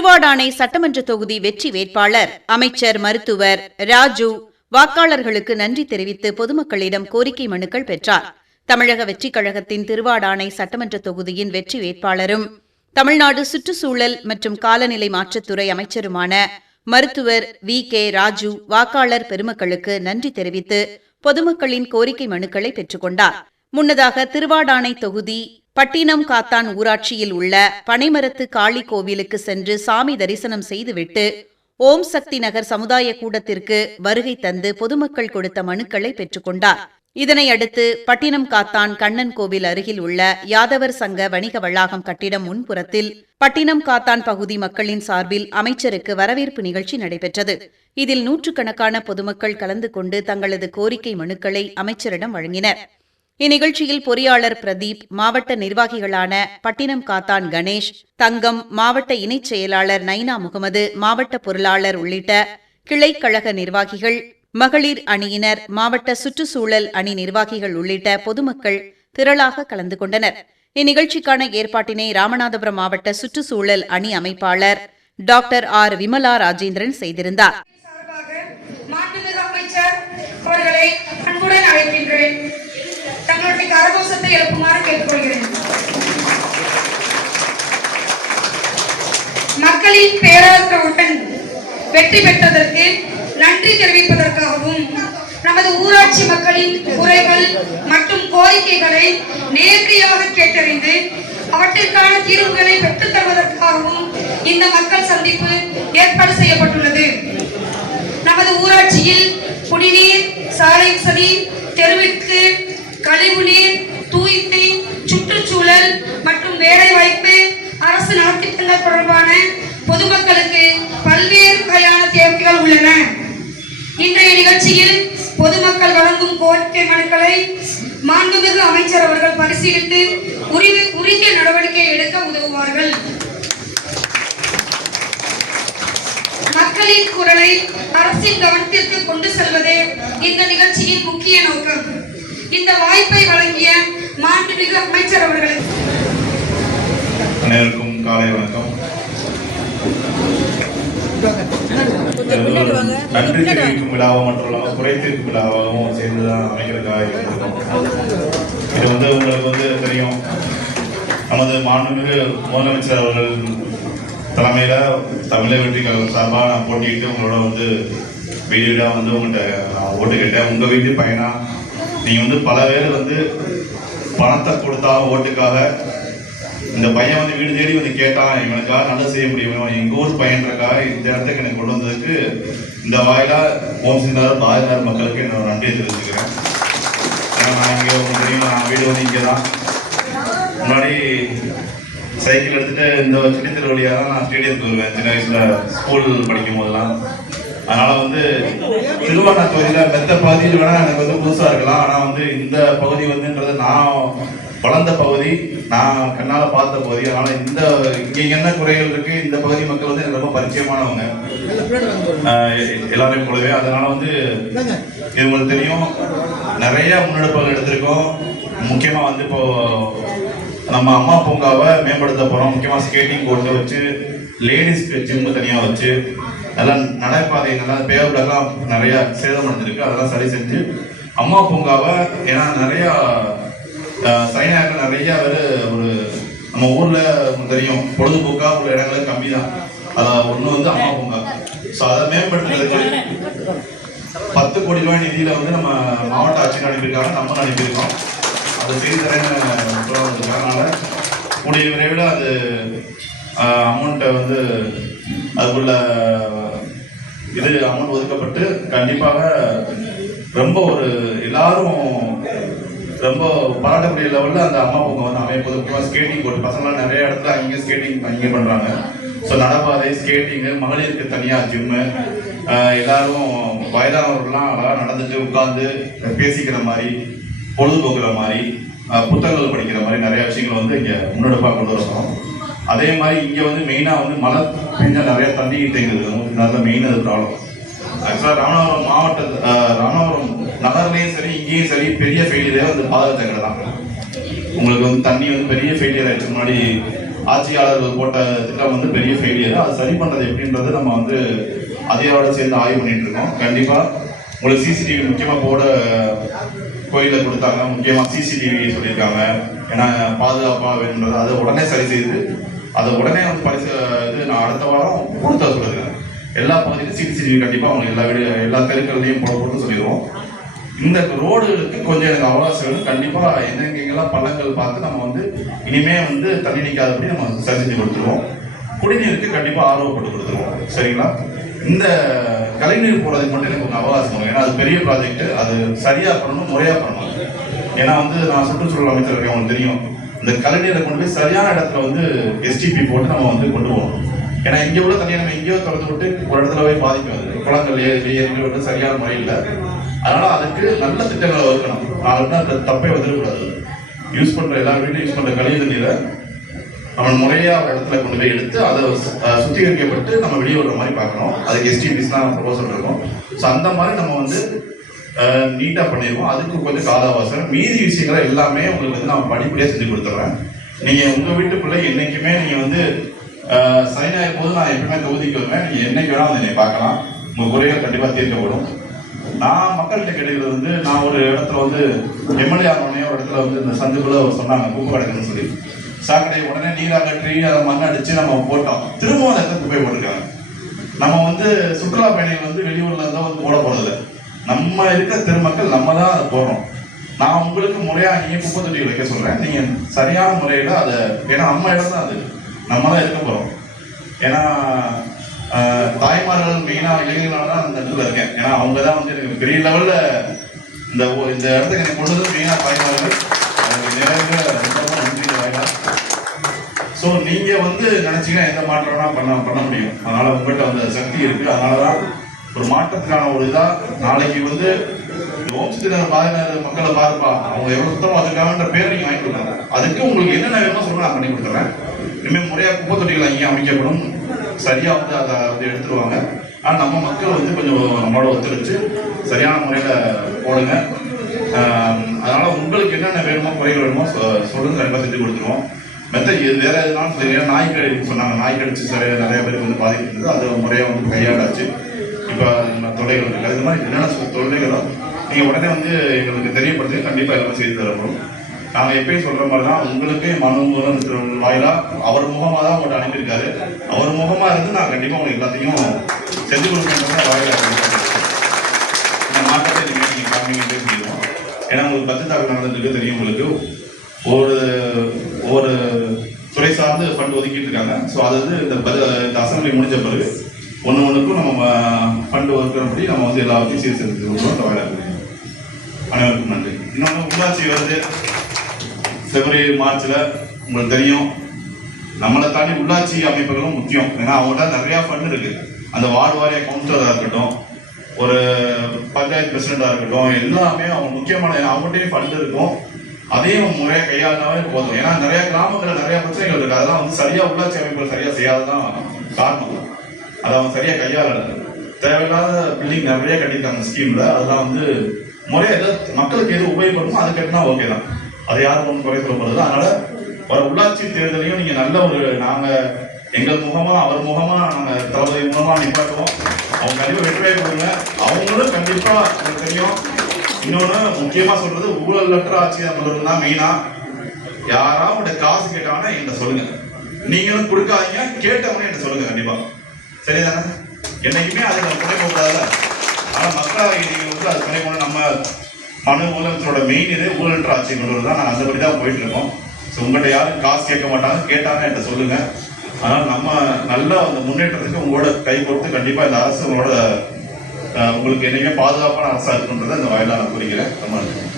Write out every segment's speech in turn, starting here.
திருவாடானை சட்டமன்ற தொகுதி வெற்றி வேட்பாளர் அமைச்சர் மருத்துவர் ராஜு வாக்காளர்களுக்கு நன்றி தெரிவித்து பொதுமக்களிடம் கோரிக்கை மனுக்கள் பெற்றார். தமிழக வெற்றிக் கழகத்தின் திருவாடானை சட்டமன்ற தொகுதியின் வெற்றி வேட்பாளரும் தமிழ்நாடு சுற்றுச்சூழல் மற்றும் காலநிலை மாற்றத்துறை அமைச்சருமான மருத்துவர் வி.கே. ராஜு வாக்காளர் பெருமக்களுக்கு நன்றி தெரிவித்து பொதுமக்களின் கோரிக்கை மனுக்களை பெற்றுக் கொண்டார். முன்னதாக திருவாடானை தொகுதி பட்டினம் காத்தான் ஊராட்சியில் உள்ள பனைமரத்து காளி கோவிலுக்கு சென்று சாமி தரிசனம் செய்துவிட்டு ஓம் சக்தி நகர் சமுதாய கூடத்திற்கு வருகை தந்து பொதுமக்கள் கொடுத்த மனுக்களை பெற்றுக் கொண்டார். இதனையடுத்து பட்டினம் காத்தான் கண்ணன் கோவில் அருகில் உள்ள யாதவர் சங்க வணிக வளாகம் கட்டிடம் முன்புறத்தில் பட்டினம் காத்தான் பகுதி மக்களின் சார்பில் அமைச்சருக்கு வரவேற்பு நிகழ்ச்சி நடைபெற்றது. இதில் நூற்றுக்கணக்கான பொதுமக்கள் கலந்து கொண்டு தங்களது கோரிக்கை மனுக்களை அமைச்சரிடம் வழங்கினர். இந்நிகழ்ச்சியில் பொறியாளர் பிரதீப், மாவட்ட நிர்வாகிகளான பட்டினம் காத்தான் கணேஷ், தங்கம், மாவட்ட இணைச் செயலாளர் நைனா முகமது, மாவட்ட பொருளாளர் உள்ளிட்ட கிளைக்கழக நிர்வாகிகள், மகளிர் அணியினர், மாவட்ட சுற்றுச்சூழல் அணி நிர்வாகிகள் உள்ளிட்ட பொதுமக்கள் திரளாக கலந்து கொண்டனர். இந்நிகழ்ச்சிக்கான ஏற்பாட்டினை ராமநாதபுரம் மாவட்ட சுற்றுச்சூழல் அணி அமைப்பாளர் டாக்டர் ஆர். விமலா ராஜேந்திரன் செய்திருந்தார். தங்களுடைய கரகோஷத்தை எழுப்புமாறு கேட்டுக்கொள்கிறேன். மக்களின் பேராதரவுடன் வெற்றி பெற்றதற்கு நன்றி தெரிவிப்பதற்காகவும் நமது ஊராட்சி மக்களின் குறைகள் மற்றும் கோரிக்கைகளை நேரடியாக கேட்டறிந்து அவற்றிற்கான தீர்வுகளை பெற்றுத் தருவதற்காகவும் இந்த மக்கள் சந்திப்பு ஏற்பாடு செய்யப்பட்டுள்ளது. நமது ஊராட்சியில் குடிநீர், சாலை வசதி, தெருவிற்கு கழிவுநீர், தூய்மை, சுற்றுச்சூழல் மற்றும் வேலைவாய்ப்பு, அரசு நலத்திட்டங்கள் தொடர்பான பொதுமக்களுக்கு பல்வேறு வகையான தேவைகள் உள்ளன. இன்றைய நிகழ்ச்சியில் பொதுமக்கள் வழங்கும் கோரிக்கை மனுக்களை மாண்புமிகு அமைச்சர் அவர்கள் பரிசீலித்து உரிய நடவடிக்கை எடுக்க உதவுவார்கள். மக்களின் குரலை அரசின் கவனத்திற்கு கொண்டு செல்வதே இந்த நிகழ்ச்சியின் முக்கிய நோக்கம். இந்த வாய்ப்பை வழங்கிய மாண்புமிகு அமைச்சர் அவர்களுக்கு அனைவருக்கும் காலை வணக்கம். நன்றி தெரிவிக்கும் விழாவும் மற்றும் குறை தீர்க்கும் விழாவும் சேர்ந்துதான் அமைக்கிறதுக்காக இருக்கும். இது உங்களுக்கு தெரியும், நமது மாண்புமிகு முதலமைச்சர் அவர்கள் தலைமையில தமிழக வெற்றி கழகம் சார்பாக நான் போட்டிட்டு உங்களோட வீடா உங்கள்கிட்ட நான் ஓட்டு கேட்டேன். உங்க வீட்டு பையனா நீங்க பல பேர் பணத்தை கொடுத்தா ஓட்டுக்காக இந்த பையன் வீடு தேடி கேட்டான், இவனுக்காக நல்லது செய்ய முடியும், எங்க ஊர் பையன்றக்காக இந்த இடத்துக்கு எனக்கு கொண்டு வந்ததுக்கு இந்த வாயிலா ஓம் சிந்தார் பாதிதார் மக்களுக்கு என்னோட நன்றியை தெரிவிச்சுக்கிறேன். நான் இங்கே உங்களுக்கு தெரியும், நான் வீடு இங்கே தான். முன்னாடி சைக்கிள் எடுத்துட்டு இந்த சின்னத்திரு வழியாக தான் நான் ஸ்டேடியத்துக்கு வருவேன் சின்ன வயசுல ஸ்கூல் படிக்கும் போதெல்லாம். அதனால திருவாரூர் தொகுதியில மெத்த பகுதியில் வேணா எனக்கு புதுசா இருக்கலாம். ஆனா இந்த பகுதி நான் வளர்ந்த பகுதி, நான் கண்ணால பார்த்த பகுதி. அதனால இங்க என்ன குறைகள் இருக்கு, இந்த பகுதி மக்கள் எனக்கு ரொம்ப பரிச்சயமானவங்க எல்லாரையும் போலவே. அதனால இது உங்களுக்கு தெரியும், நிறைய முன்னெடுப்புகள் எடுத்திருக்கோம். முக்கியமா இப்போ நம்ம அம்மா பூங்காவை மேம்படுத்த போறோம். முக்கியமா ஸ்கேட்டிங் போட்டு வச்சு, லேடிஸ்க்கு ஜிம் தனியா வச்சு, அதெல்லாம் நடைபாதை பேவர்லாம் நிறைய சேதம் அடைஞ்சிருக்கு, அதெல்லாம் சரி செஞ்சு அம்மா பூங்காவை, ஏன்னா நிறைய சைனாக்கள் நிறைய பேர் நம்ம ஊர்ல தெரியும் பொழுதுபோக்கா உள்ள இடங்கள் கம்மி தான். அதான் ஒண்ணு அம்மா பூங்கா. ஸோ அதை மேம்படுத்துறதுக்கு 10 கோடி ரூபாய் நிதியில நம்ம மாவட்ட ஆட்சியர் அனுப்பியிருக்காங்க, நம்ம அனுப்பியிருக்கோம். அது செய்து தரேன்னு சொல்லிருக்காங்க. கூடிய விரைவில் அது அமௌண்ட்டை அதுக்குள்ள அமௌண்ட் ஒதுக்கப்பட்டு கண்டிப்பாக ரொம்ப எல்லாரும் ரொம்ப பாராட்டக்கூடிய லெவலில் அந்த அம்மா பூங்கா அமைப்பது. முக்கியமாக ஸ்கேட்டிங் போட்டு பசங்களாம் நிறைய இடத்துல அங்கே ஸ்கேட்டிங் அங்கே பண்ணுறாங்க. ஸோ நடைபாதை, ஸ்கேட்டிங்கு, மகளிருக்கு தனியாக ஜிம்மு, எல்லாரும் வயதானவர்கள்லாம் அழகாக நடந்துட்டு உட்காந்து பேசிக்கிற மாதிரி, பொழுதுபோக்குற மாதிரி, புத்தகங்கள் படிக்கிற மாதிரி நிறைய விஷயங்கள் இங்கே முன்னெடுப்பாக கொண்டு வரணும். அதே மாதிரி இங்கே மெயினாக மழை பெஞ்சா நிறைய தண்ணி தேங்குது. நல்ல மெயின் அது ப்ராப்ளம். ஆக்சுவலாக ராமநாதபுரம் நகர்லையும் சரி, இங்கேயும் சரி, பெரிய ஃபெயிலியரே பாதாள சாக்கடை தான். உங்களுக்கு தண்ணி பெரிய ஃபெயிலியர் ஆயிடுச்சு. முன்னாடி ஆட்சியாளர்கள் போட்ட திட்டம் வந்து பெரிய ஃபெயிலியர். அதை சரி பண்ணுறது எப்படின்றது நம்ம வந்து அதிகாரோட சேர்ந்து ஆய்வு பண்ணிட்டு இருக்கோம். கண்டிப்பாக உங்களுக்கு சிசிடிவி முக்கியமாக போட கோயிலில் கொடுத்தாங்க, முக்கியமாக சிசிடிவி சொல்லியிருக்காங்க. ஏன்னா பாதுகாப்பாக வேணுன்றது அதை உடனே சரி செய்து அதை உடனே வந்து நான் அடுத்த வாரம் கொடுத்தா சொல்லுறேன். எல்லா பகுதியிலும் சிசிடிவி கண்டிப்பாக அவங்க எல்லா தெருக்கள்லையும் போட்டு சொல்லிடுவோம். இந்த ரோடுகளுக்கு கொஞ்சம் எனக்கு அவகாசம் வேணும். கண்டிப்பாக எங்கெங்கெல்லாம் பள்ளங்கள் பார்த்து நம்ம வந்து இனிமே வந்து தண்ணி நிற்காதபடி நம்ம சரி செஞ்சு கொடுத்துருவோம். குடிநீருக்கு கண்டிப்பாக ஆர்வப்பட்டு கொடுத்துருவோம். சரிங்களா? இந்த கலைநீர் போகிறதுக்கு மட்டும் எனக்கு கொஞ்சம் அவகாசம் வரும். ஏன்னா அது பெரிய ப்ராஜெக்ட், அது சரியாக பண்ணணும், முறையாக பண்ணணும். ஏன்னா வந்து நான் சுற்றுச்சூழல் அமைச்சர் இருக்கேன், உங்களுக்கு தெரியும். இந்த கலைநீரை கொண்டு போய் சரியான இடத்துல வந்து எஸ்டிபி போட்டு நம்ம வந்து கொண்டு போகணும். ஏன்னா இங்கே உள்ள தண்ணியை நம்ம எங்கேயோ திறந்து விட்டு ஒரு இடத்துல போய் பாதிக்கும். குளங்கள் ஏரிகள் வந்து சரியான முறையில். அதனால அதுக்கு நல்ல திட்டங்களை வகுக்கணும். நாளைக்கு தப்பே வந்துடக்கூடாது. யூஸ் பண்ணுற எல்லா வீட்லையும் யூஸ் பண்ணுற கழிவு தண்ணீரை அவன் முறையாக ஒரு இடத்துல கொண்டு போய் எடுத்து அதை சுத்திகரிக்கப்பட்டு நம்ம வெளியே விடுற மாதிரி பார்க்கணும். அதுக்கு எஸ்டிபிஸ்லாம் ப்ரொபோசல் இருக்கும். ஸோ அந்த மாதிரி நம்ம வந்து நீட்டாக பண்ணிடுவோம். அதுக்கு கொஞ்சம் கால அவசரம். மீதி விஷயங்களை எல்லாமே உங்களுக்கு வந்து நான் படிப்படியாக செஞ்சு கொடுத்துட்றேன். நீங்கள் உங்கள் வீட்டுக்குள்ளே என்றைக்குமே நீங்கள் வந்து சனி ஞாயிறு போது நான் எப்பவுமே தொகுதிக்கு வருவேன். நீங்கள் என்னைக்கு வேணால் வந்து என்னை பார்க்கலாம். உங்கள் குறைகள் கண்டிப்பாக தீர்க்கப்படும். நான் மக்கள்கிட்ட கிடைக்கிறது வந்து நான் ஒரு இடத்துல வந்து எம்எல்ஏ ஆனோடனே ஒரு இடத்துல வந்து இந்த சந்துக்குள்ள சொன்னாங்க குப்பை கிடக்குன்னு சொல்லி. சாக்கடை உடனே நீர் அகற்றி அதை மண் அடிச்சு நம்ம போட்டோம். திரும்பவும் அந்த இடத்துல குப்பை போட்டிருக்காங்க. நம்ம வந்து சுற்றுலா பயணிகள் வந்து வெளியூர்ல இருந்தால் வந்து போட போறதில்லை. நம்ம இருக்கிற திருமக்கள் நம்ம தான் அதை போடுறோம். நான் உங்களுக்கு முறையாக நீங்கள் குப்பை தொட்டி வைக்க சொல்கிறேன். நீங்கள் சரியான முறையில் அதை, ஏன்னா நம்ம இடம் தான் அது, நம்ம தான் இருக்க போகிறோம். ஏன்னா தாய்மார்கள் மெயினாக இளைஞர்களாக தான் அந்த இடத்துல இருக்கேன். ஏன்னா அவங்க தான் வந்து எனக்கு பெரிய லெவலில் இந்த இடத்துக்கு எனக்கு கொண்டு வந்து மெயினாக தாய்மார்கள். அதுக்கு நிறைய ரொம்ப நன்றி வாய்டா. ஸோ நீங்கள் வந்து நினச்சிங்கன்னா எந்த மாற்றம்னா பண்ண முடியும். அதனால் உங்கள்கிட்ட அந்த சக்தி இருக்குது. அதனால தான் ஒரு மாற்றத்துக்கான ஒரு இதாக நாளைக்கு வந்து ஓம்சத்தினர் பாதினர் மக்களை பாருப்பா, அவங்க எவ்வளோ சுத்தமாக வச்சுருக்காங்கன்ற பேரை நீங்கள் வாங்கி கொடுக்குறாங்க. அதுக்கு உங்களுக்கு என்னென்ன வேணுமோ சொல்லுங்க, நான் பண்ணி கொடுத்துட்றேன். இனிமேல் முறையாக குப்பை தொட்டிகள் அங்கேயே அமைக்கப்படும். சரியாக வந்து அதை வந்து எடுத்துருவாங்க. ஆனால் நம்ம மக்கள் வந்து கொஞ்சம் நம்மளோட ஒத்துழைச்சு சரியான முறையில் போடுங்க. அதனால் உங்களுக்கு என்னென்ன வேணுமோ குறைகள் வேணுமோ சொல்லுங்க, கண்டிப்பாக செஞ்சு கொடுத்துருவோம். இது வேற எதுனாலும் சரி. நாய் கடிச்சு சொன்னாங்க, நாய் கடிச்சு சரி நிறைய பேருக்கு வந்து பாதிப்பு இருந்தது. அது முறையாக வந்து கையாளாச்சு. இப்போ தொல்லைகள் இருக்குது. அது மாதிரி என்னென்ன தொல்லைகளோ நீங்கள் உடனே வந்து எங்களுக்கு தெரியப்படுத்தி கண்டிப்பாக எல்லாமே செய்து தரப்படும். நாங்கள் எப்பயும் சொல்கிற மாதிரி தான் உங்களுக்கு மனு மூலம் வாயிலாக அவர் முகமாக தான் உங்கள்கிட்ட அனுப்பியிருக்காரு. அவர் முகமாக இருந்து நான் கண்டிப்பாக உங்களுக்கு எல்லாத்தையும் செஞ்சு கொடுக்கணுன்ற வாயிலாக இந்த மாற்றத்தை நீங்கள் காமிக்கிட்டே செய்வோம். ஏன்னா உங்களுக்கு கற்றுத்தாக்கல் நடந்துட்டு தெரியும். உங்களுக்கு ஒவ்வொரு துறை சார்ந்து ஃபண்ட் ஒதுக்கிட்டு இருக்காங்க. ஸோ அது வந்து இந்த அசம்பிளி முடிஞ்ச பிறகு ஒன்றுக்கும் நம்ம ஃபண்டு ஒதுக்கிறபடி நம்ம வந்து எல்லாத்தையும் சீர்திருத்தி கொடுக்கணும். வாயிலாக அனைவருக்கும் நன்றி. இன்னொன்று உள்ளாட்சி வருது பிப்ரவரி மார்ச்சில். உங்களுக்கு தெரியும், நம்மளை தாண்டி உள்ளாட்சி அமைப்புகளும் முக்கியம். ஏன்னா அவங்கள்ட்ட நிறையா ஃபண்டு இருக்குது. அந்த வார்டு வாரிய கவுன்சிலராக இருக்கட்டும், ஒரு பஞ்சாயத்து பிரசிடண்டாக இருக்கட்டும், எல்லாமே அவங்க முக்கியமான அவங்கள்ட்டையும் ஃபண்டு இருக்கும். அதையும் முறையாக கையாளாவே போதும். ஏன்னா நிறைய கிராமங்களில் நிறைய பிரச்சனைகள் இருக்குது. அதெல்லாம் வந்து சரியாக உள்ளாட்சி அமைப்புகள் சரியாக செய்யாததான் காரணம். அதை அவங்க சரியாக கையாள தேவையில்லாத பில்டிங் நிறைய கட்டியிருக்காங்க ஸ்கீமில். அதெல்லாம் வந்து முறையாக மக்களுக்கு எது உபயோகப்படுமோ அது கட்டினா ஓகே தான். அது யாரும் ஒன்றும் குறை சொல்லப்படுறது. அதனால் வர உள்ளாட்சி தேர்தலையும் நீங்கள் நல்ல ஒரு நாங்கள் எங்கள் முகமாக அவர் முகமாக நாங்கள் தளபதி மூலமாக நிப்பாட்டுவோம். அவங்க கண்டிப்பாக வெற்றியை கொடுங்க. அவங்களும் கண்டிப்பாக உங்களுக்கு தெரியும். இன்னொன்று முக்கியமாக சொல்கிறது, ஊழலற்ற ஆட்சி தான் பண்ணுறதுனா மெயினாக யாராவது காசு கேட்டாங்கன்னா என்கிட்ட சொல்லுங்கள். நீங்களும் கொடுக்காதீங்க, கேட்டவனே என்கிட்ட சொல்லுங்கள் கண்டிப்பாக. சரிதானே? என்னைக்குமே அது நம்ம துணை போகாதுல்ல. ஆனால் மக்களாக நீங்கள் வந்து அது துணை போன நம்ம மனு முதலமைச்சரோட மெயின் இது ஊழலற்ற ஆட்சி கொண்டு வரது தான். நாங்கள் அந்தபடி தான் போயிட்டு இருக்கோம். ஸோ உங்கள்கிட்ட யாரும் காசு கேட்க மாட்டாங்க, கேட்டாங்க என்கிட்ட சொல்லுங்கள். அதனால் நம்ம நல்ல அந்த முன்னேற்றத்துக்கு உங்களோட கை கொடுத்து கண்டிப்பாக இந்த அரசு உங்களோட உங்களுக்கு என்னைக்குமே பாதுகாப்பான அரசாக இருக்குன்றதை இந்த வாயிலாக நான் குறிக்கிறேன். ரொம்ப நன்றி.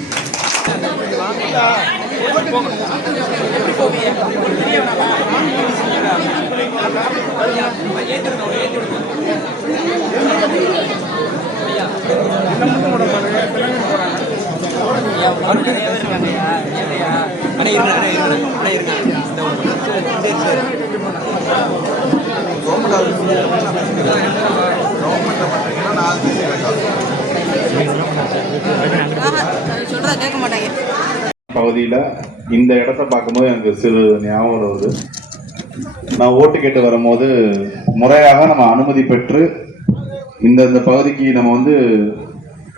பகுதியில் இந்த இடத்த பார்க்கும்போது எனக்கு சிறு ஞாபகம் வருது. நான் ஓட்டு கேட்டு வரும்போது முறையாக நம்ம அனுமதி பெற்று இந்த பகுதிக்கு நம்ம வந்து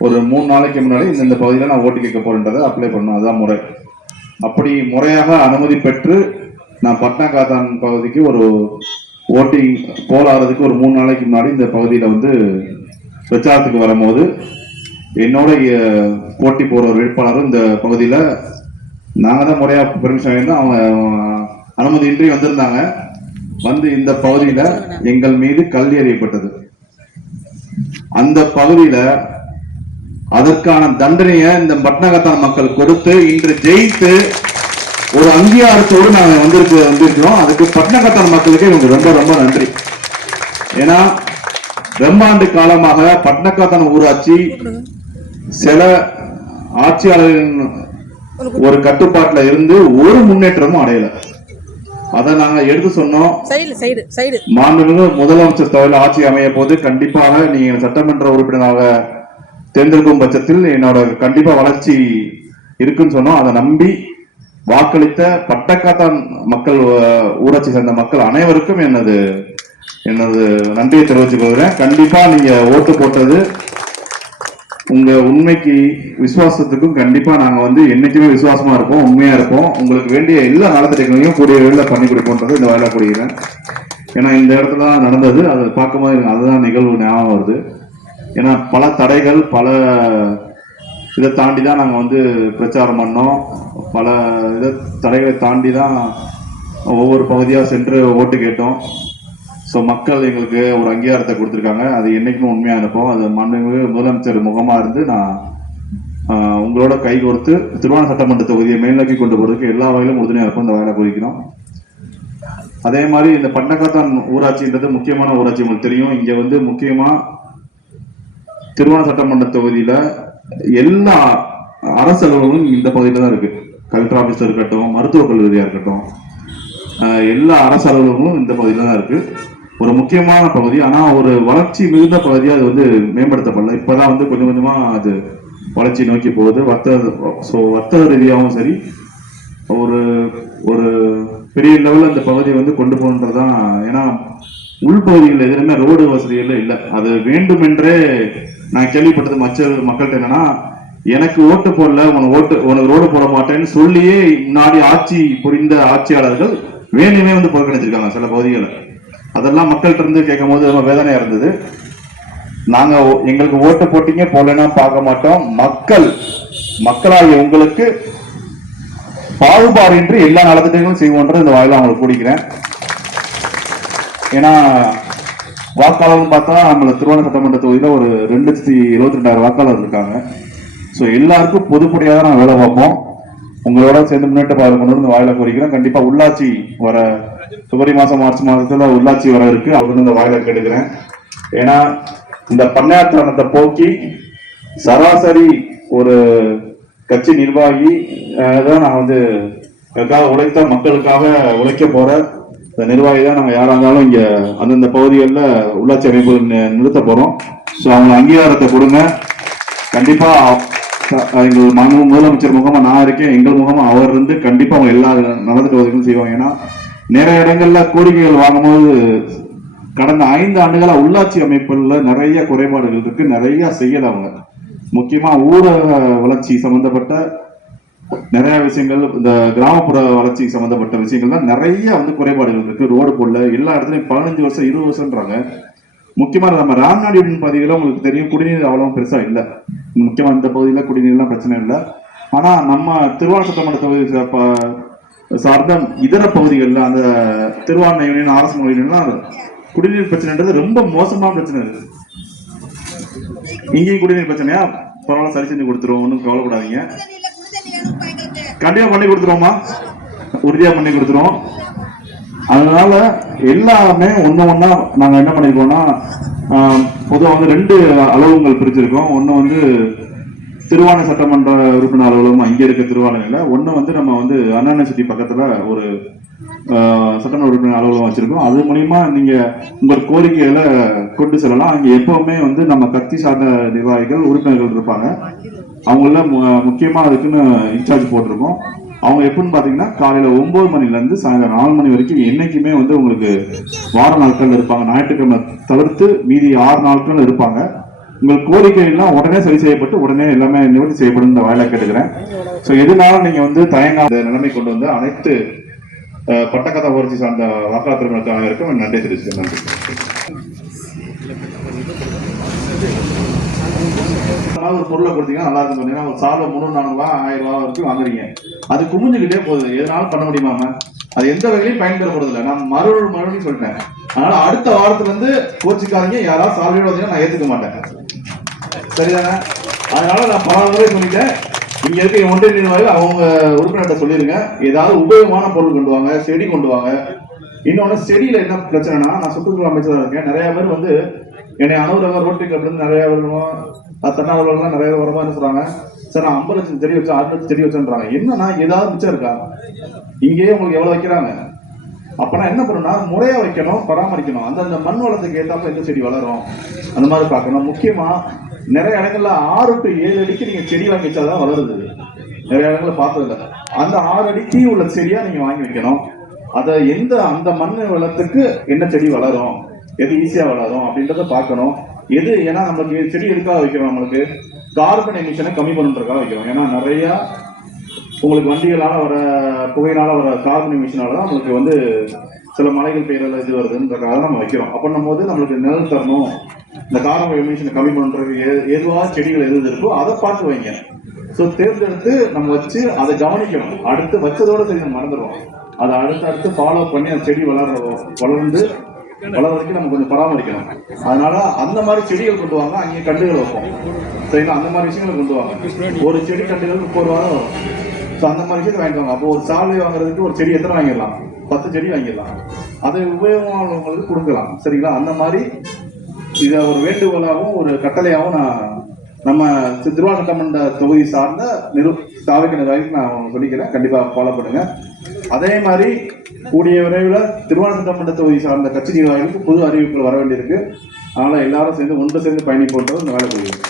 ஒரு 3 நாளைக்கு முன்னாடி இந்த பகுதியில் நான் ஓட்டு கேட்க போறேன்றதை அப்ளை பண்ணணும். அதுதான் முறை. அப்படி முறையாக அனுமதி பெற்று நான் பட்னக்காத்தான் பகுதிக்கு ஒரு ஓட்டிங் போலாறதுக்கு ஒரு 3 நாளைக்கு முன்னாடி இந்த பகுதியில் வந்து பிரச்சாரத்துக்கு வரும்போது என்னோட போட்டி போற ஒரு வேட்பாளரும் இந்த பகுதியில் நாங்கள் தான் முறையாக பெர்மிஷன் வாங்கியிருந்தோம். அவங்க அனுமதியின்றி வந்திருந்தாங்க. வந்து இந்த பகுதியில எங்கள் மீது கல் எறியப்பட்டது. அந்த பகுதியில அதற்கான தண்டனையை இந்த பட்னக்காத்தான் மக்கள் கொடுத்து இன்று ஜெயித்து ஒரு அங்கீகாரத்தோடு நாங்கள் வந்திருக்கிறோம். அதுக்கு பட்னக்காத்தான் மக்களுக்கு இவங்க ரொம்ப ரொம்ப நன்றி. ஏன்னா ரொம்ப ஆண்டு காலமாக பட்னக்காத்தான் ஊராட்சி சில ஆட்சியாளர்களின் ஒரு கட்டுப்பாட்டுல இருந்து ஒரு முன்னேற்றமும் அடையல. அதை நாங்க எடுத்து சொன்னோம். மாண்புமிகு முதலமைச்சர் தலைமையில் ஆட்சி அமைய போது கண்டிப்பாக நீங்க சட்டமன்ற உறுப்பினராக தேர்ந்தெடுக்கும் பட்சத்தில் என்னோட கண்டிப்பா வளர்ச்சி இருக்குன்னு சொன்னோம். அதை நம்பி வாக்களித்த பட்டக்காத்தான் மக்கள், ஊராட்சி சேர்ந்த மக்கள் அனைவருக்கும் எனது நன்றியை தெரிவித்துக் கொள்கிறேன். கண்டிப்பா நீங்க ஓட்டு போட்டது உங்க உண்மைக்கு விசுவாசத்துக்கும் கண்டிப்பா நாங்க வந்து என்னைக்குமே விசுவாசமா இருப்போம், உண்மையா இருப்போம். உங்களுக்கு வேண்டிய எல்லா நலத்திட்டங்களையும் கூடிய வேலை பண்ணி கொடுப்போன்றது இந்த வேலை கூடுகிறேன். ஏன்னா இந்த இடத்துல தான் நடந்தது. அதை பார்க்கும்போது அதுதான் நிகழ்வு ஞாபகம் வருது. ஏன்னா பல தடைகள், பல இதை தாண்டி தான் நாங்கள் வந்து பிரச்சாரம் பண்ணோம். பல தடைகளை தாண்டி தான் ஒவ்வொரு பகுதியாக சென்று ஓட்டு கேட்டோம். ஸோ மக்கள் எங்களுக்கு ஒரு அங்கீகாரத்தை கொடுத்துருக்காங்க. அது என்னைக்குமே உண்மையாக இருப்போம். அது மாண்புமிகு முதலமைச்சர் முகமாக இருந்து நான் உங்களோட கை கோர்த்து திருவாரூர் சட்டமன்ற தொகுதியை மேல்நோக்கி கொண்டு போகிறதுக்கு எல்லா வகையிலும் உறுதுணையாக இருப்போம். இந்த வேலை குறிக்கிறோம். அதே மாதிரி இந்த பட்டக்காத்தான் ஊராட்சின்றது முக்கியமான ஊராட்சி. உங்களுக்கு தெரியும். இங்கே வந்து முக்கியமாக திருவாரூர் சட்டமன்ற தொகுதியில் எல்லா அரசு அலுவலகங்களும் இந்த பகுதியில் தான் இருக்கு. கலெக்டர் ஆஃபீஸர் இருக்கட்டும், மருத்துவக் கல்லூரியாக இருக்கட்டும், எல்லா அரசு அலுவலகங்களும் இந்த பகுதியில் தான் இருக்கு. ஒரு முக்கியமான பகுதி. ஆனால் ஒரு வளர்ச்சி மிகுந்த பகுதியாக அது வந்து மேம்படுத்தப்படல. இப்போதான் வந்து கொஞ்சம் கொஞ்சமாக அது வளர்ச்சி நோக்கி போகுது. வர்த்தக ரீதியாகவும் சரி, ஒரு ஒரு பெரிய லெவலில் அந்த பகுதியை வந்து கொண்டு போகணுன்றதுதான். ஏன்னா உள்பகுதியில் எதுவுமே ரோடு வசதிகள் இல்லை. அது வேண்டுமென்றே நான் கேள்விப்பட்டது மக்கள்கிட்ட என்னன்னா, எனக்கு ஓட்டு போடல, உனக்கு ரோடு போட மாட்டேன்னு சொல்லியே முன்னாடி ஆட்சி புரிந்த ஆட்சியாளர்கள் வேணுமே வந்து புறக்கணிச்சிருக்காங்க சில பகுதிகளை. அதெல்லாம் மக்கள்கிட்ட இருந்து கேட்கும் போது ரொம்ப வேதனையா இருந்தது. நாங்க எங்களுக்கு ஓட்டு போட்டீங்க போலன்னா பார்க்க மாட்டோம். மக்களாகிய உங்களுக்கு பாகுபாடின்றி எல்லா நலத்திட்டங்களும் செய்வோன்ற இந்த வாயில அவங்களுக்கு கூடிக்கிறேன். ஏன்னா வாக்காளர்னு பார்த்தா நம்மள திருவாரூர் சட்டமன்ற தொகுதியில ஒரு 2,72,000 வாக்காளர் இருக்காங்க. ஸோ எல்லாருக்கும் பொதுப்படியாக தான் நான் வேலை பார்ப்போம். உங்களோட சேர்ந்து முன்னேற்ற பாதை கொண்டு வந்து வாயில கோரிக்கிறேன். கண்டிப்பா உள்ளாட்சி வர பிப்ரவரி மாசம், மார்ச் மாதத்துல உள்ளாட்சி வர இருக்கு. அவங்க இந்த வாயில கேட்டுக்கிறேன். ஏன்னா இந்த பண்ணையாத்தனத்தை போக்கி சராசரி ஒரு கட்சி நிர்வாகி தான் நான் வந்து உழைத்த மக்களுக்காக உழைக்க போற இந்த நிர்வாகி தான். நாங்கள் யாராக இருந்தாலும் இங்க அந்தந்த பகுதிகளில் உள்ளாட்சி அமைப்பு நிறுத்த போறோம். ஸோ அவங்க அங்கீகாரத்தை கொடுங்க. கண்டிப்பா எங்கள் முதலமைச்சர் முகமா நான் இருக்கேன், எங்கள் முகமா அவர் இருந்து கண்டிப்பா அவங்க எல்லா நலத்திட்ட உதவிகளும் செய்வாங்க. ஏன்னா நிறைய இடங்கள்ல கோரிக்கைகள் வாங்கும்போது கடந்த 5 ஆண்டுகளா உள்ளாட்சி அமைப்புல நிறைய குறைபாடுகள் இருக்கு, நிறைய செய்யல அவங்க. முக்கியமா ஊரக வளர்ச்சி சம்பந்தப்பட்ட நிறைய விஷயங்கள், இந்த கிராமப்புற வளர்ச்சி சம்பந்தப்பட்ட விஷயங்கள்ல நிறைய வந்து குறைபாடுகள் இருக்கு. ரோடு போடல, எல்லா இடத்துலயும் 15 வருஷம் 20 வருஷம்ன்றாங்க. முக்கியமா நம்ம ராம்நாடு பகுதியில உங்களுக்கு தெரியும், குடிநீர் அவ்வளவு பெருசா இல்லை. முக்கியமா இந்த பகுதியில குடிநீர்லாம் பிரச்சனை இல்லை. ஆனா நம்ம திருவாரூர் சட்டமன்ற தொகுதி சார்ந்த இதர பகுதிகளில், அந்த திருவாரூர் யூனியன், அரசு யூனியன்லாம் குடிநீர் பிரச்சனைன்றது ரொம்ப மோசமான பிரச்சனை இருக்கு. இங்கேயும் குடிநீர் பிரச்சனையா, பரவாயில்ல, சரி செஞ்சு கொடுத்துருவோம், ஒன்றும் கவலைப்படாதீங்க. கண்டிப்பா பண்ணி கொடுத்துருவோமா, உறுதியா பண்ணி கொடுத்துருவோம். அதனால எல்லாமே ஒன்னா நாங்க என்ன பண்ணிருக்கோம்னா, பொதுவாக வந்து 2 அலுவலகங்கள் பிரிச்சிருக்கோம். ஒன்னு வந்து திருவாரூர் சட்டமன்ற உறுப்பினர் அலுவலகம் இங்க இருக்க திருவாரூர்ல, ஒன்னு வந்து நம்ம வந்து அண்ணா யூனிவர்சிட்டி பக்கத்துல ஒரு சட்டமன்ற உறுப்பினர் அலுவலகம் வச்சிருக்கோம். அது மூலியமா நீங்க உங்கள் கோரிக்கைகளை கொண்டு செல்லலாம். அங்க எப்பவுமே வந்து நம்ம கட்சி சார்ந்த நிர்வாகிகள், உறுப்பினர்கள் இருப்பாங்க. அவங்கள முக்கியமா அதுக்குன்னு இன்சார்ஜ் போட்டிருக்கோம். அவங்க எப்படின்னு பாத்தீங்கன்னா காலையில 9 மணில இருந்து சாயந்தரம் 4 மணி வரைக்கும் என்னைக்குமே வந்து உங்களுக்கு வார நாட்கள் இருப்பாங்க. ஞாயிற்றுக்கிழமை தவிர்த்து மீதி 6 நாட்கள் இருப்பாங்க. உங்கள் கோரிக்கை எல்லாம் உடனே சரி செய்யப்பட்டு உடனே எல்லாமே நிவர்த்தி செய்யப்படும் இந்த வாயிலா கேட்டுக்கிறேன். ஸோ எதுனாலும் நீங்க வந்து தயங்காத நிலைமை கொண்டு வந்து அனைத்து பட்டக்கதா ஊராட்சி சார்ந்த வாக்காளர் திருமணத்து அனைவருக்கும் நன்றி தெரிவிச்சுக்கிறேன். நன்றி. ஒரு பொருளை கொடுத்தீங்கன்னா நல்லா இருக்கும். பார்த்தீங்கன்னா ஒரு சாலை 300-400 ரூபா 1000 ரூபா வரைக்கும் வாங்குறீங்க. அது குமிஞ்சுக்கிட்டே போகுது. எதனாலும் பண்ண முடியுமாம? அது எந்த வகையிலையும் பயன்பெறப்படுறது இல்லை. நான் மறுபடியும் சொல்லிட்டேன். அதனால அடுத்த வாரத்துல இருந்து கோச்சிக்காதீங்க. யாராவது சால்வையோட வந்தீங்கன்னா நான் ஏத்துக்க மாட்டேன். சரிதானே? அதனால நான் பல முறை சொல்லிட்டேன். இங்க இருக்க ஒன்றிய நிர்வாகிகள் அவங்க உறுப்பினர்கிட்ட சொல்லிருங்க, ஏதாவது உபயோகமான பொருள் கொண்டு வாங்க, செடி கொண்டு வாங்க. இன்னொன்னு செடியில என்ன பிரச்சனைனா, நான் சுற்றுச்சூழல் அமைச்சராக இருக்கேன். நிறைய பேர் வந்து என்னை அனுபவ ரோட்டரி கிளப்ல இருந்து நிறைய தன்னார்வலர்கள் நிறைய வரமா என்ன சொல்றாங்க, சார் நான் 50 லட்சம் செடி வச்சேன் 6 லட்சம் செடி வச்சேன்றாங்க. என்னன்னா ஏதாவது மிச்சம் இருக்கா? இங்கேயே உங்களுக்கு எவ்வளவு வைக்கிறாங்க. அப்ப நான் என்ன பண்ணணும்னா முறையா வைக்கணும், பராமரிக்கணும். அந்த மண் வளத்துக்கு ஏத்தாப்புல எந்த செடி வளரும் அந்த மாதிரி பார்க்கணும். முக்கியமா நிறைய இடங்கள்ல 6 to 7 அடிக்கு நீங்க செடி வாங்கி வச்சாதான் வளருது. நிறைய இடங்கள்ல பார்த்ததில்ல. அந்த 6 அடிக்கு உள்ள செடியா நீங்க வாங்கி வைக்கணும். அதை அந்த மண் வளத்துக்கு என்ன செடி வளரும், எது ஈஸியா வளரும் அப்படின்றத பார்க்கணும். எது ஏன்னா நம்மளுக்கு செடி எதுக்காக வைக்கிறோம், நம்மளுக்கு கார்பன் எமிஷனை கம்மி பண்ணுறதுக்காக வைக்கிறோம். ஏன்னா நிறைய உங்களுக்கு வண்டிகளால வர புகையினால வர கார்பன் எமிஷனால தான் நம்மளுக்கு வந்து சில மலைகள் பெயரில் இது வருதுன்றதுக்காக நம்ம வைக்கிறோம். அப்படின்னும் போது நம்மளுக்கு நிழல் தரணும், இந்த கார்பன் எமிஷனை கம்மி பண்ணுறது எதுவாக செடிகள் எது இருக்கோ அதை பார்த்து வைங்க. ஸோ தேர்ந்தெடுத்து நம்ம வச்சு அதை கவனிக்கணும். அடுத்து வச்சதோடு சரி நம்ம மறந்துடுவோம். அதை அடுத்து ஃபாலோ பண்ணி அந்த செடி வளர்ந்து வளர வரைக்கும் நம்ம கொஞ்சம் பராமரிக்கணும். அதனால அந்த மாதிரி செடிகள் கொண்டு வாங்க, அங்கே கண்டுகள் வைப்போம். சரிங்களா? அந்த மாதிரி விஷயங்களை கொண்டு வாங்க. ஒரு செடி கண்டுகள் 30 ரூபா வரும். ஸோ அந்த மாதிரி விஷயத்தை வாங்கிக்குவாங்க. அப்போ ஒரு சாலை வாங்குறதுக்கு ஒரு செடி எத்தனை வாங்கிடலாம்? 10 செடி வாங்கிடலாம். அதை உபயோகமானவங்களுக்கு கொடுக்கலாம். சரிங்களா? அந்த மாதிரி இதை ஒரு வேண்டுகோளாகவும் ஒரு கட்டளையாகவும் நான் நம்ம திருவாரூர் சட்டமன்ற தொகுதி சார்ந்த சாலைக்கு நிர்வாகிக்கு நான் சொல்லிக்கிறேன். கண்டிப்பாக ஃபாலோ பண்ணுங்க. அதே மாதிரி கூடிய விரைவில் திருவாரூர் சட்டமன்ற தொகுதி சார்ந்த கட்சி நிர்வாகிகளுக்கு புது அறிவிப்புகள் வர வேண்டியிருக்கு. அதனால எல்லாரும் சேர்ந்து ஒன்று சேர்ந்து பயணிப்போன்றது இந்த வேலை புரியும்.